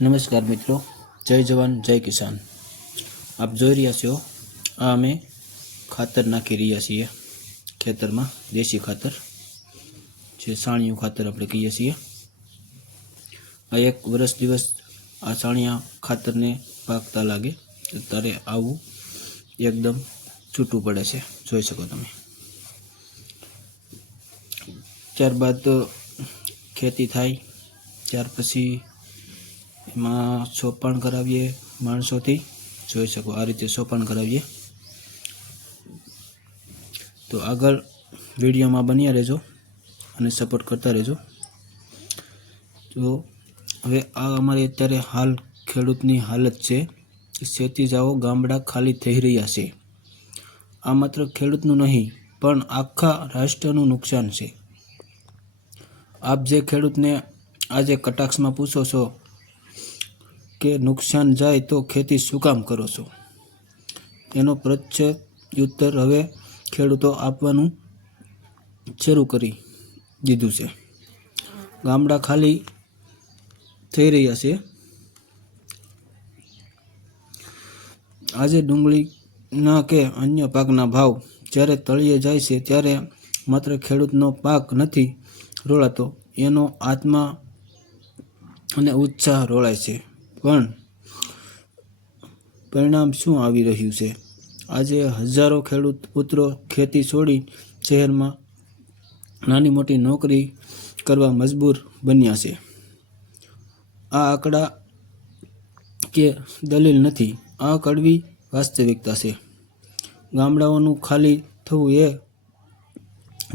નમસ્કાર મિત્રો, જય જવાન જય કિસાન। આપ જોઈ રહ્યા છો આ અમે ખાતર નાખી રહ્યા છીએ ખેતરમાં, દેશી ખાતર જે સાણિયું ખાતર આપણે કહીએ છીએ। આ એક વર્ષ દિવસ આ સાણિયા ખાતરને પાકતા લાગે ત્યારે આવું એકદમ છૂટું પડે છે, જોઈ શકો તમે। ત્યારબાદ ખેતી થાય ત્યાર પછી એમાં સોપાણ કરાવીએ માણસોથી, જોઈ શકો આ રીતે સોપાણ કરાવીએ। તો આગળ વિડીયોમાં બન્યા રહેજો અને સપોર્ટ કરતા રહેજો। તો હવે આ અમારે અત્યારે હાલ ખેડૂતની હાલત છે, શેતીજાઓ ગામડા ખાલી થઈ રહ્યા છે। આ માત્ર ખેડૂતનું નહીં પણ આખા રાષ્ટ્રનું નુકસાન છે। આપ જે ખેડૂતને આજે કટાક્ષમાં પૂછો છો કે નુકસાન જાય તો ખેતી શું કામ કરો છો, એનો પ્રત્યુત્તર હવે ખેડૂતો આપવાનું શરૂ કરી દીધું છે। ગામડા ખાલી થઈ રહ્યા છે। આજે ડુંગળીના કે અન્ય પાકના ભાવ જ્યારે તળિયે જાય છે ત્યારે માત્ર ખેડૂતનો પાક નથી રોળાતો, એનો આત્મા અને ઉત્સાહ રોળાય છે। પણ પરિણામ શું આવી રહ્યું છે? આજે હજારો ખેડૂત પુત્રો ખેતી છોડી શહેરમાં નાની મોટી નોકરી કરવા મજબૂર બન્યા છે। આ આંકડા કે દલીલ નથી, આ કડવી વાસ્તવિકતા છે। ગામડાઓનું ખાલી થવું એ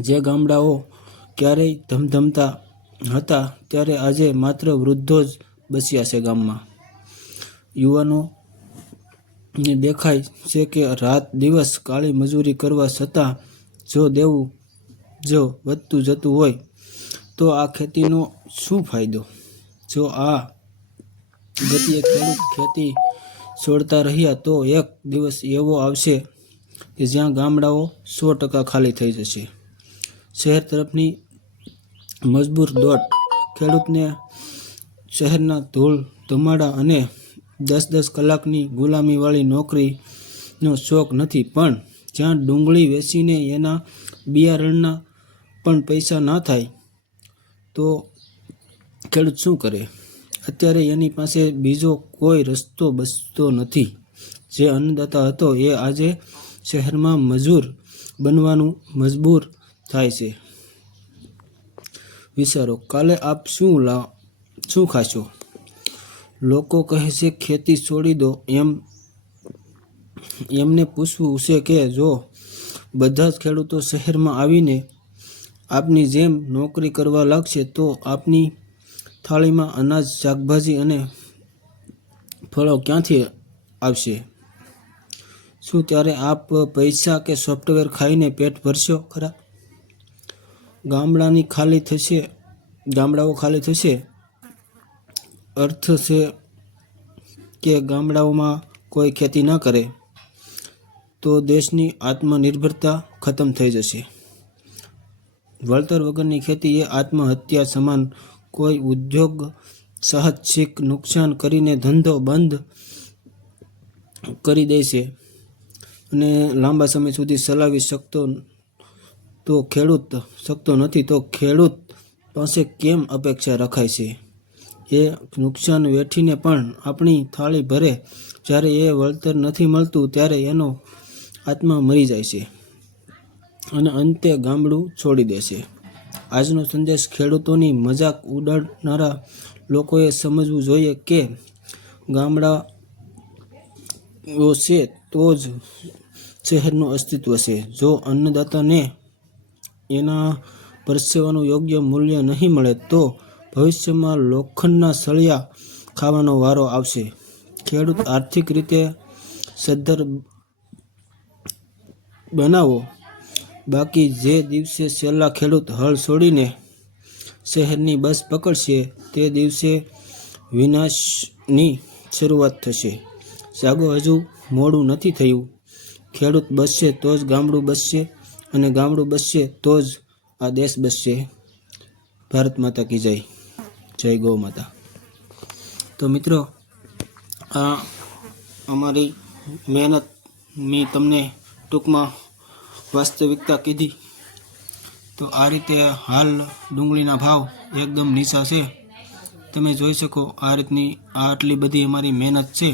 જે ગામડાઓ ક્યારેય ધમધમતા હતા ત્યારે આજે માત્ર વૃદ્ધો જ બસ્યા છે। ગામમાં યુવાનોને દેખાય છે કે રાત દિવસ કાળી મજૂરી કરવા છતાં જો વધતું જતું હોય તો આ ખેતીનો શું ફાયદો? જો આ ગતિએ ખેડૂત ખેતી છોડતા રહ્યા તો એક દિવસ એવો આવશે કે જ્યાં ગામડાઓ 100% ખાલી થઈ જશે। શહેર તરફની મજબૂર દોટ ખેડૂતને શહેરના ધૂળ ધુમાડા અને 10-10 કલાકની ગુલામીવાળી નોકરીનો શોખ નથી, પણ જ્યાં ડુંગળી વેચીને એના બિયારણના પણ પૈસા ના થાય તો ખેડૂત શું કરે? અત્યારે એની પાસે બીજો કોઈ રસ્તો બચતો નથી। જે અન્નદાતા હતો એ આજે શહેરમાં મજૂર બનવાનું મજબૂર થાય છે। વિચારો, કાલે આપ શું ખાશો? લોકો કહે છે ખેતી છોડી દો। એમને પૂછવું છે કે જો બધા જ ખેડૂતો શહેરમાં આવીને આપની જેમ નોકરી કરવા લાગશે તો આપની થાળીમાં અનાજ, શાકભાજી અને ફળો ક્યાંથી આવશે? શું ત્યારે આપ પૈસા કે સોફ્ટવેર ખાઈને પેટ ભરશો ખરા? ગામડાઓ ખાલી થશે અર્થ છે કે ગામડાઓમાં કોઈ ખેતી ન કરે તો દેશની આત્મનિર્ભરતા ખતમ થઈ જશે। વળતર વગરની ખેતી એ આત્મહત્યા સમાન। કોઈ ઉદ્યોગ સાહસિક નુકસાન કરીને ધંધો બંધ કરી દે છે અને લાંબા સમય સુધી ચલાવી શકતો નથી તો ખેડૂત પાસે કેમ અપેક્ષા રખાય છે એ નુકસાન વેઠીને પણ આપણી થાળી ભરે? જ્યારે એ વળતર નથી મળતું ત્યારે એનો આત્મા મરી જાય છે અને અંતે ગામડું છોડી દે છે। આજનો સંદેશ ખેડૂતોની મજાક ઉડાડનારા લોકોએ સમજવું જોઈએ કે ગામડાઓ છે તો જ શહેરનું અસ્તિત્વ છે। જો અન્નદાતાને એના પરસેવાનું યોગ્ય મૂલ્ય નહીં મળે તો ભવિષ્યમાં લોખંડના સળિયા ખાવાનો વારો આવશે। ખેડૂત આર્થિક રીતે સદ્ધર બનાવો, બાકી જે દિવસે છેલ્લા ખેડૂત હળ છોડીને શહેરની બસ પકડશે તે દિવસે વિનાશની શરૂઆત થશે। જાગો, હજુ મોડું નથી થયું। ખેડૂત બચશે તો જ ગામડું બચશે અને ગામડું બચશે તો જ આ દેશ બચશે। ભારત માતા કી જય, જય ગૌ માતા। તો મિત્રો આ અમારી મહેનત મેં તમને ટૂંકમાં વાસ્તવિકતા કીધી. તો આ રીતે હાલ ડુંગળીના ભાવ એકદમ નીચા છે. તમે જોઈ શકો આ રીતની આટલી બધી અમારી મહેનત છે,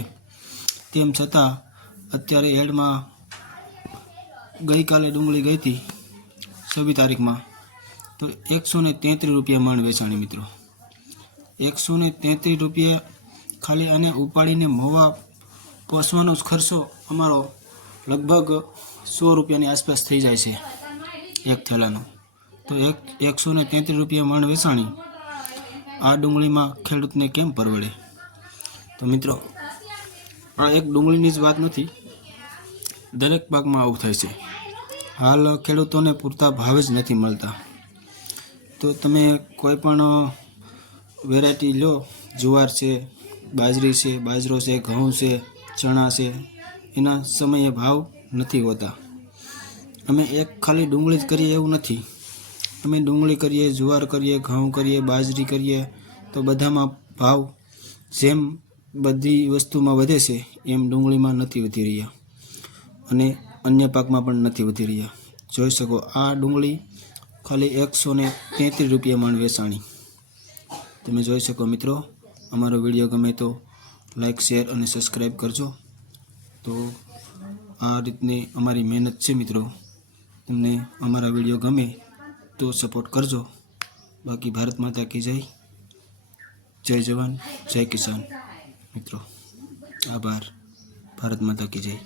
તેમ છતાં અત્યારે એડમાં ગઈકાલે ડુંગળી ગઈ હતી 26 તારીખમાં, તો 133 રૂપિયા મણ વેચાણી મિત્રો. 133 રૂપિયા ખાલી આને ઉપાડીને મવા પહોંચવાનો જ ખર્ચો અમારો લગભગ 100 રૂપિયાની આસપાસ થઈ જાય છે એક થેલાનો. તો 133 રૂપિયા મણ વેચાણી આ ડુંગળીમાં ખેડૂતને કેમ પરવડે? તો મિત્રો આ એક ડુંગળીની જ વાત નથી, દરેક પાકમાં આવું થાય છે. હાલ ખેડૂતોને પૂરતા ભાવ જ નથી મળતા. તો તમે કોઈ પણ વેરાયટી લો, જુવાર છે, બાજરી છે, બાજરો છે, ઘઉં છે, ચણા છે, એના સમયે ભાવ નથી હોતા. અમે એક ખાલી ડુંગળી જ કરીએ એવું નથી. અમે ડુંગળી કરીએ, જુવાર કરીએ, ઘઉં કરીએ, બાજરી કરીએ, તો બધામાં ભાવ જેમ બધી વસ્તુમાં વધે છે એમ ડુંગળીમાં નથી વધી રહ્યા, અને અન્ય પાકમાં પણ નથી વધી રહ્યા. જોઈ શકો આ ડુંગળી ખાલી 133 રૂપિયા મણ વેચાણી. તમે જોઈ શકો મિત્રો. અમારો વિડીયો ગમે તો લાઈક, શેર અને સબસ્ક્રાઈબ કરજો. તો આ રીતની અમારી મહેનત છે મિત્રો. તમને અમારા વિડીયો ગમે તો સપોર્ટ કરજો. બાકી ભારત માતા કી જય. જય જવાન, જય કિસાન મિત્રો. આભાર. ભારત માતા કી જય.